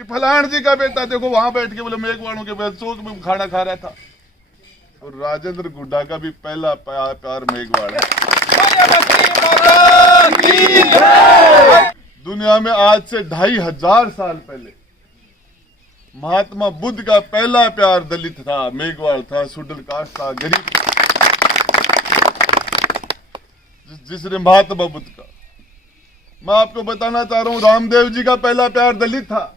कि फलान जी का बेटा देखो वहां बैठ के बोले मेघवाड़ों के चौक में खाना खा रहा था। और राजेंद्र गुड्डा का भी पहला प्यार मेघवाड़ है। दुनिया में आज से 2500 साल पहले महात्मा बुद्ध का पहला प्यार दलित था, मेघवाड़ था, शुड्डल कास्ट था, गरीब, जिसने महात्मा बुद्ध का। मैं आपको बताना चाह रहा हूं, रामदेव जी का पहला प्यार दलित था।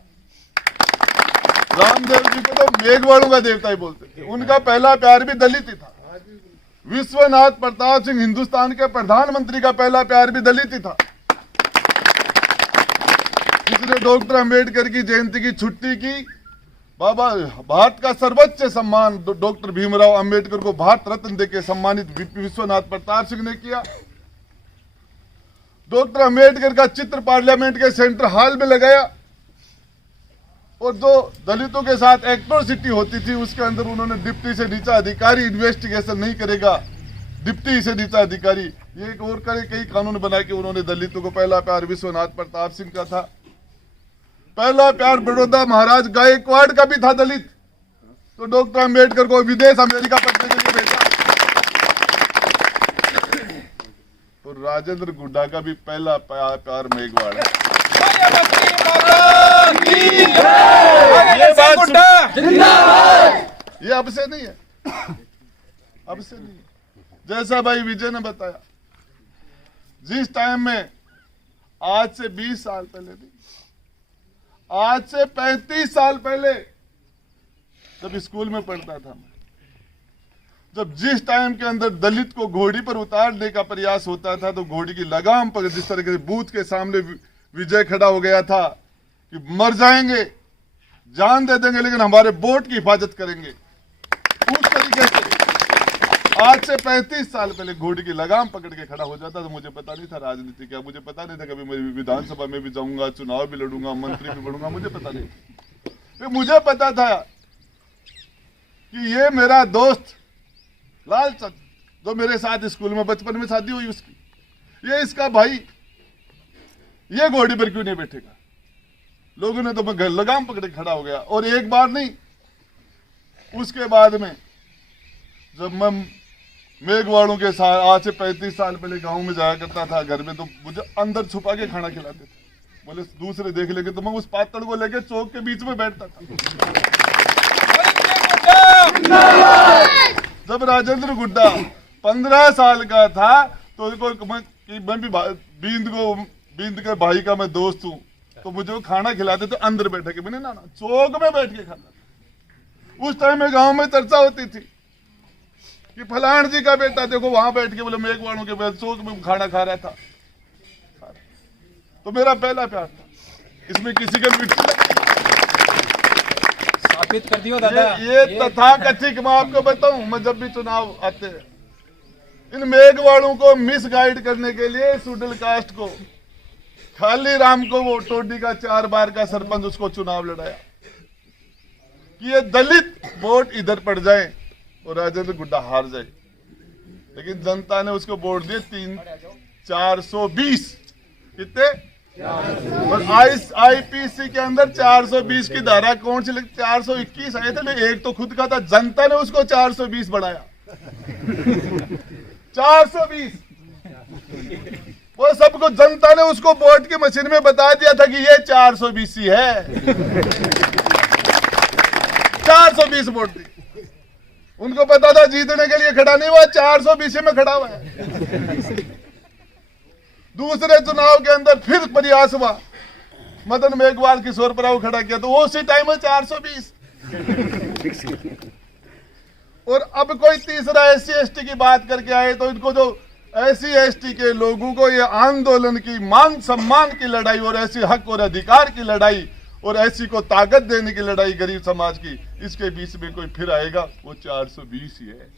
रामदेव जी को तो मेघवाड़ों का देवता ही बोलते थे, उनका पहला प्यार भी दलित ही था। विश्वनाथ प्रताप सिंह हिंदुस्तान के प्रधानमंत्री का पहला प्यार भी दलित ही था। जिसने डॉक्टर अंबेडकर की जयंती की छुट्टी की, बाबा भारत का सर्वोच्च सम्मान डॉक्टर भीमराव अंबेडकर को भारत रत्न देकर सम्मानित विश्वनाथ प्रताप सिंह ने किया। डॉक्टर अंबेडकर का चित्र पार्लियामेंट के सेंट्रल हॉल में लगाया और जो दलितों के साथ एट्रोसिटी होती थी उसके अंदर उन्होंने डिप्टी से नीचा अधिकारी इन्वेस्टिगेशन नहीं करेगा, डिप्टी से नीचा अधिकारी, ये एक और कई कानून बना के उन्होंने दलितों को। पहला प्यार विश्वनाथ प्रताप सिंह का था। पहला प्यार बड़ौदा महाराज गायकवाड़ का भी था दलित, तो डॉक्टर अंबेडकर को विदेश अमेरिका पढ़ने के लिए भेजा। और राजेंद्र गुड्डा का भी पहला प्यार मेघवाड़ है। ये अब से नहीं है, अब से नहीं है। जैसा भाई विजय ने बताया, जिस टाइम में आज से 20 साल पहले नहीं, आज से 35 साल पहले जब स्कूल में पढ़ता था मैं, जब जिस टाइम के अंदर दलित को घोड़ी पर उतारने का प्रयास होता था तो घोड़ी की लगाम पर जिस तरह से बूथ के सामने विजय खड़ा हो गया था कि मर जाएंगे, जान दे देंगे, लेकिन हमारे वोट की हिफाजत करेंगे, उस तरीके से आज से 35 साल पहले घोड़ी की लगाम पकड़ के खड़ा हो जाता। तो मुझे पता नहीं था राजनीति क्या, मुझे पता नहीं था कभी मैं विधानसभा में भी जाऊंगा, चुनाव भी लड़ूंगा, मंत्री भी बनूंगा, मुझे पता नहीं। तो मुझे पता था कि ये मेरा दोस्त लालचंद, जो मेरे साथ स्कूल में बचपन में शादी हुई उसकी, ये इसका भाई, ये घोड़ी पर क्यों नहीं बैठेगा। लोगों ने तो मैं लगाम पकड़ के खड़ा हो गया। और एक बार नहीं, उसके बाद में जब मैं मेघवाड़ों के साथ आज से 35 साल पहले गांव में जाया करता था घर में, तो मुझे अंदर छुपा के खाना खिलाते थे, बोले दूसरे देख लेंगे, तो मैं उस पातड़ को लेके चौक के बीच में बैठता था। जब राजेंद्र गुड्डा 15 साल का था तो मैं भी बींद के भाई का मैं दोस्त हूँ, तो मुझे वो खाना खिलाते थे अंदर बैठे के, मैंने ना चौक में बैठ के खाता। उस टाइम में गांव में चर्चा होती थी कि फलान जी का बेटा देखो वहां बैठ के बोले मेघवाड़ों के चौक में खाना खा रहा था। तो मेरा पहला प्यार था, इसमें किसी का मिट्टी साबित कर दियो दादा। ये तथाकथित, मैं आपको बताऊं, मैं जब भी चुनाव आते हैं इन मेघवाड़ों को मिस गाइड करने के लिए शुड्डल कास्ट को, खाली राम को, वो टोडी का 4 बार का सरपंच, उसको चुनाव लड़ाया कि ये दलित वोट इधर पड़ जाए और राजेंद्र गुड्डा हार जाए। लेकिन जनता ने उसको वोट दिए 420, कितने, और आईपीसी के अंदर 420 की धारा कौन सी, 421 आए थे, लेकिन एक तो खुद का था, जनता ने उसको 420 बढ़ाया। 420 वो सबको जनता ने उसको वोट की मशीन में बता दिया था कि ये 420 है। 420 वोट दी, उनको पता था जीतने के लिए खड़ा नहीं हुआ, 420 में खड़ा हुआ है। दूसरे चुनाव के अंदर फिर प्रयास हुआ, मदन मेघवाल किशोर पराव खड़ा किया, तो वो उसी टाइम में 420। और अब कोई तीसरा SC/ST की बात करके आए तो इनको जो SC/ST के लोगों को ये आंदोलन की, मान सम्मान की लड़ाई और ऐसी हक और अधिकार की लड़ाई और ऐसी को ताकत देने की लड़ाई गरीब समाज की, इसके बीच में कोई फिर आएगा, वो 420 ही है।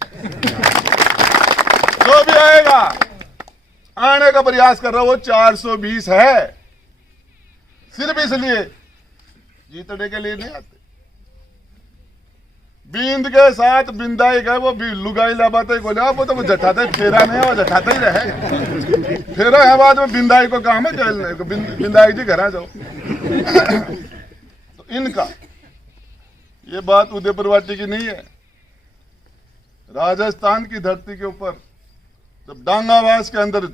जो भी आएगा, आने का प्रयास कर रहा वो 420 है। सिर्फ इसलिए जीतने के लिए नहीं आते। बींद के साथ बिंदाई गए, वो भी लुगाई लाबाते को लिया, वो तो जठाता ही, फेरा नहीं है, वो जठाता ही रहे। फेरा है बाद में बिंदाई को काम है जेल को, बिंदाई जी घर आ जाओ। तो तो इनका, ये बात उदयपुरवाटी की नहीं है, राजस्थान की धरती के ऊपर जब डांगावास के अंदर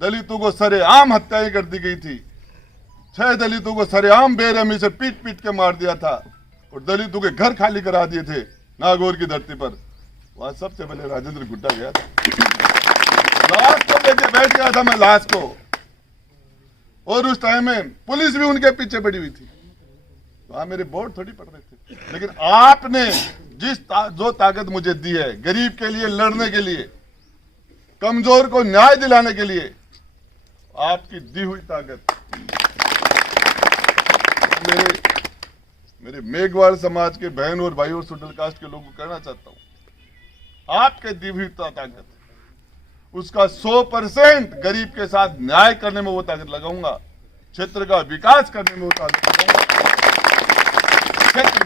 दलितों को सरेआम हत्याएं कर दी गई थी, 6 दलितों को सरेआम बेरहमी से पीट पीट के मार दिया था और दलितों के घर खाली करा दिए थे नागौर की धरती पर, वहां सबसे पहले राजेंद्र गुड्डा गया था। लाश को लेके बैठ गया था मैं, लाश को, और उस टाइम में पुलिस भी उनके पीछे पड़ी हुई थी। वहां मेरे बोर्ड थोड़ी पड़ रहे थे, लेकिन आपने जो ताकत मुझे दी है गरीब के लिए लड़ने के लिए, कमजोर को न्याय दिलाने के लिए, आपकी दी हुई ताकत, मेरे मेघवाल समाज के बहन और भाई और शेड्यूल कास्ट के लोगों को कहना चाहता हूं, आपके दी हुई ताकत, उसका 100% गरीब के साथ न्याय करने में वो ताकत लगाऊंगा, क्षेत्र का विकास करने में वो ताकत लगाऊंगा। क्षेत्र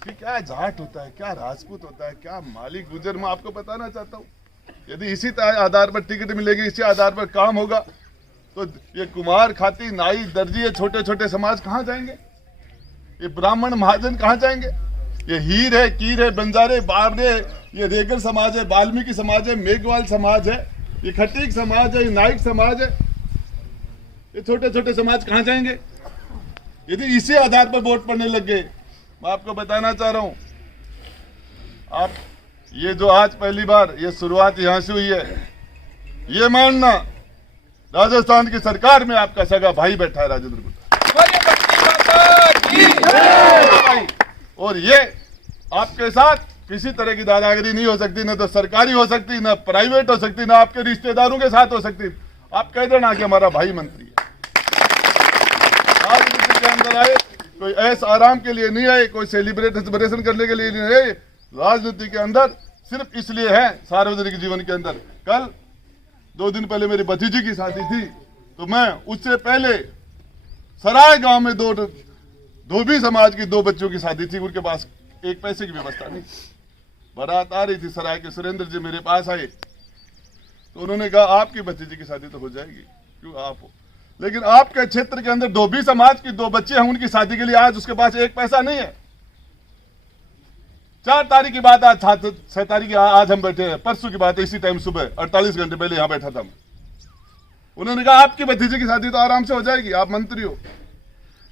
कि क्या जाट होता है, क्या राजपूत होता है, क्या माली गुजर, मैं आपको बताना चाहता हूं। यदि इसी आधार पर टिकट मिलेगी, इसी आधार पर काम होगा, तो ये कुमार, खाती, नाई, दर्जी, ये छोटे छोटे समाज कहां जाएंगे? ये ब्राह्मण महाजन कहां जाएंगे? ये हीर है, कीर है, बंजारे, बावरे, ये रेगर समाज है, वाल्मीकि समाज है, मेघवाल समाज है, ये खटीक समाज है, ये नाइक समाज है, ये छोटे छोटे समाज कहां जाएंगे यदि इसी आधार पर वोट पड़ने लग गए? मैं आपको बताना चाह रहा हूं, आप ये जो आज पहली बार ये शुरुआत यहां से हुई है, ये मानना राजस्थान की सरकार में आपका सगा भाई बैठा है राजेंद्र गुड्डा, और ये आपके साथ किसी तरह की दादागिरी नहीं हो सकती, न तो सरकारी हो सकती, न प्राइवेट हो सकती, न आपके रिश्तेदारों के साथ हो सकती। आप कह देना कि हमारा भाई मंत्री है। राजनीति के अंदर आए कोई ऐसा आराम के लिए नहीं आए, कोई सेलिब्रेशन करने के लिए नहीं आए, राजनीति के अंदर सिर्फ इसलिए है, सार्वजनिक जीवन के अंदर। कल 2 दिन पहले मेरी भतीजी की शादी थी, तो मैं उससे पहले सराय गांव में धोबी समाज की 2 बच्चों की शादी थी, उनके पास एक पैसे की व्यवस्था नहीं, बारात आ रही थी, सराय के सुरेंद्र जी मेरे पास आए, तो उन्होंने कहा आपकी भतीजी की शादी तो हो जाएगी, क्यों आप हो, लेकिन आपके क्षेत्र के अंदर धोबी समाज की 2 बच्चे हैं, उनकी शादी के लिए आज उसके पास एक पैसा नहीं है। 4 तारीख की बात, आज 6 तारीख आज हम बैठे हैं, परसों की बात है, इसी टाइम सुबह 48 घंटे पहले यहां बैठा था मैं। उन्होंने कहा आपकी भतीजे की शादी तो आराम से हो जाएगी, आप मंत्री हो,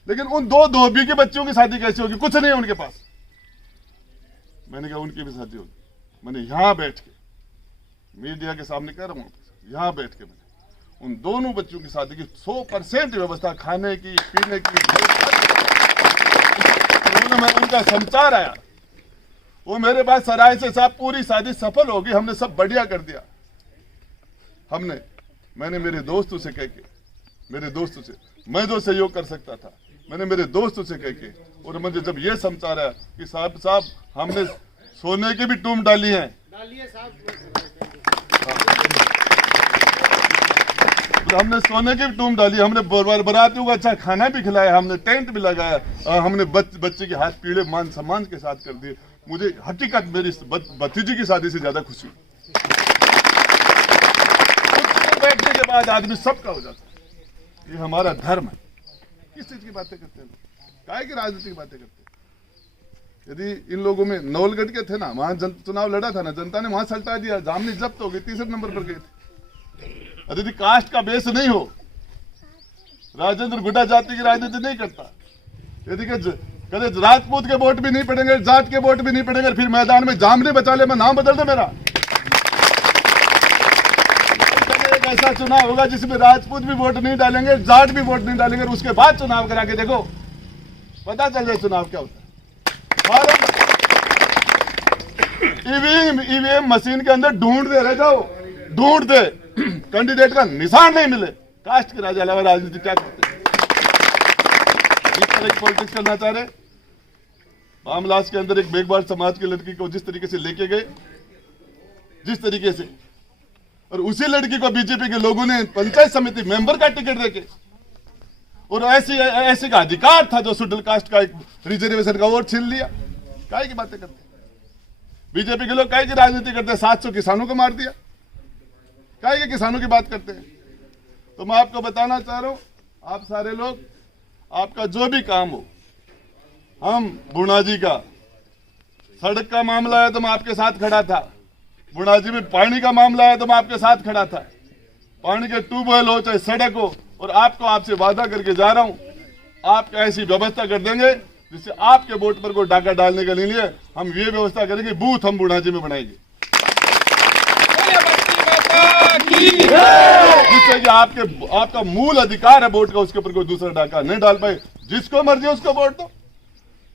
लेकिन उन 2 धोबी के बच्चों की शादी कैसे होगी? कुछ नहीं है उनके पास। मैंने कहा उनकी भी शादी होगी। मैंने यहां बैठ के, मीडिया के सामने कह रहा हूं, यहां बैठ के मैंने उन दोनों बच्चों की शादी की 100% व्यवस्था, खाने की, पीने की, मैं उनका समाचार आया, वो मेरे पास सराय से साहब पूरी शादी सफल होगी, हमने सब बढ़िया कर दिया। मैंने मेरे दोस्तों से कह के, मेरे दोस्तों से मैं जो सहयोग कर सकता था, मैंने मेरे दोस्तों से कह के, और मुझे जब ये समाचार आया कि साहब हमने सोने की भी टूम डाली है, हमने सोने की भी टूम डाली, हमने बरातियों को अच्छा खाना भी खिलाया, हमने टेंट भी लगाया, हमने बच्चे के हाथ पीड़े मान सम्मान के साथ कर दिए। मुझे हकीकत मेरी भतीजी की शादी से ज्यादा खुशी हुई। बैठने के बाद आदमी सबका हो जाता है, ये हमारा धर्म है। किस चीज की बातें करते हैं, काहे की राजनीति की बातें करते हैं? यदि इन लोगों में नवलगढ़ के थे ना, वहां चुनाव लड़ा था ना, जनता ने वहां सल्टा दिया, जामनी जब्त हो गई, 3रे नंबर पर गए थे। यदि कास्ट का बेस नहीं हो, राजेंद्र गुड्डा जाति की राजनीति नहीं करता। यदि कदे राजपूत के वोट भी नहीं पड़ेंगे, जाट के वोट भी नहीं पड़ेंगे, फिर मैदान में जामनी बचा ले, मैं नाम बदल दे मेरा। एक ऐसा चुनाव होगा जिसमें राजपूत भी वोट नहीं डालेंगे, जाट भी वोट नहीं डालेंगे, उसके बाद चुनाव करा के देखो, पता चल जाए चुनाव क्या होता है। ईवीएम मशीन के अंदर ढूंढते रह जाओ, ढूंढते कैंडिडेट का निशान नहीं मिले। कास्ट के राजा अलावा राजनीति क्या करते हैं? इस तरह की पॉलिटिक्स करना चाह रहे। मामलास के अंदर एक मेघवाल समाज की लड़की को जिस तरीके से लेके गए, जिस तरीके से, और उसी लड़की को बीजेपी के लोगों ने पंचायत समिति मेंबर का टिकट देके, और ऐसे का अधिकार था जो शेड्यूल कास्ट का एक रिजर्वेशन का वोट छीन लिया। काहे की बातें करते? बीजेपी के लोग काहे की राजनीति करते हैं? 700 किसानों को मार दिया, काहे के किसानों की बात करते हैं? तो मैं आपको बताना चाह रहा हूं, आप सारे लोग, आपका जो भी काम हो, हम बुनाजी का सड़क का मामला है तो मैं आपके साथ खड़ा था, बुनाजी में पानी का मामला है तो मैं आपके साथ खड़ा था, पानी के ट्यूबवेल हो चाहे सड़क हो, और आपसे वादा करके जा रहा हूं, आप ऐसी व्यवस्था कर देंगे जिससे आपके वोट पर कोई डाका डालने के लिए हम ये व्यवस्था करेंगे, बूथ हम बुनाजी में बनाएंगे, जिससे कि आपका मूल अधिकार है वोट का, उसके ऊपर कोई दूसरा डाका नहीं डाल पाए। जिसको मर्जी उसको वोट दो।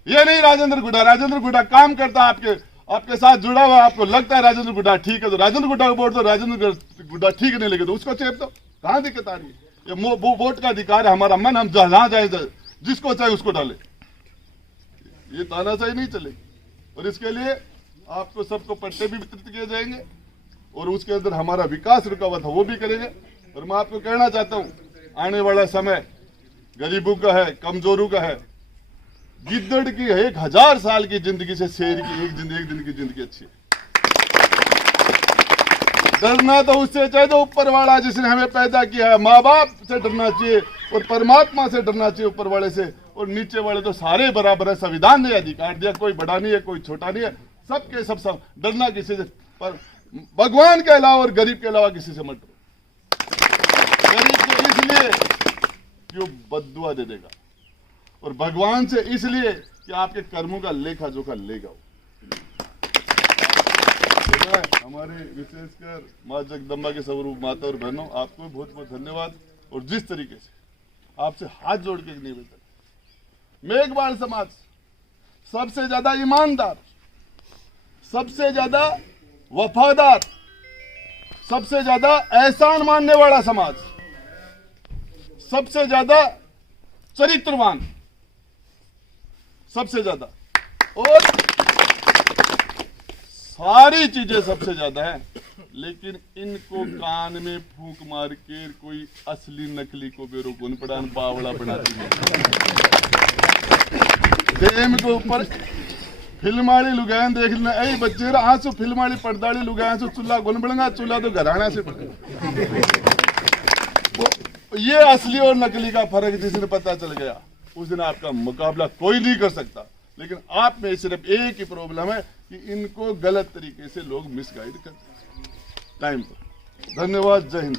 ये नहीं राजेंद्र गुड्डा काम करता है आपके साथ जुड़ा हुआ, आपको लगता है राजेंद्र गुड्डा ठीक है तो राजेंद्र गुड्डा को वोट दो, राजेंद्र गुड्डा ठीक नहीं लगे तो उसको चेप दो। कहां दिक्कत आ रही है? ये वोट का अधिकार है हमारा, मन हम जहां जाए जिसको चाहे उसको डाले, ये तानाशाही नहीं चलेगी। और इसके लिए आपको सबको पट्टे भी वितरित किए जाएंगे और उसके अंदर हमारा विकास रुका हुआ था वो भी करेंगे। और मैं आपको कहना चाहता हूं, आने वाला समय गरीबों का है, कमजोरों का है। गिद्दड़ की 1000 साल की जिंदगी से शेर की एक दिन की जिंदगी अच्छी है। डरना तो उससे चाहिए जो ऊपर वाला जिसने हमें पैदा किया है, माँ बाप से डरना चाहिए और परमात्मा से डरना चाहिए, ऊपर वाले से। और नीचे वाले तो सारे बराबर है, संविधान ने अधिकार दिया, कोई बड़ा नहीं है कोई छोटा नहीं है, सबके सब डरना किसी से, पर भगवान के अलावा और गरीब के अलावा किसी से मत डरो। गरीब को इसलिए कि वो बद्दुआ दे देगा, और भगवान से इसलिए कि आपके कर्मों का लेखा जोखा लेगा। हमारे विशेषकर माँ जगदम्बा के स्वरूप माता और बहनों, आपको बहुत बहुत धन्यवाद। और जिस तरीके से आपसे हाथ जोड़ के एक निवेदन, मेघवाल समाज सबसे ज्यादा ईमानदार, सबसे ज्यादा वफादार, सबसे ज्यादा एहसान मानने वाला समाज, सबसे ज्यादा चरित्रवान, सबसे ज्यादा, और सारी चीजें सबसे ज्यादा है, लेकिन इनको कान में फूंक मार के कोई असली नकली को बेरोकुन पड़ान बावड़ा बनाती है। डेम के ऊपर फिल्माड़ी लुगान देख लेना, ऐ बच्चे आंसू फिल्माड़ी पर्दाड़ी लुगान से चूल्हा गुन पड़ेगा, चूल्हा तो घराना से पड़ेगा। तो ये असली और नकली का फर्क जिस दिन पता चल गया उस दिन आपका मुकाबला कोई नहीं कर सकता। लेकिन आप में सिर्फ एक ही प्रॉब्लम है कि इनको गलत तरीके से लोग मिसगाइड करते हैं टाइम पर। धन्यवाद। जय हिंद।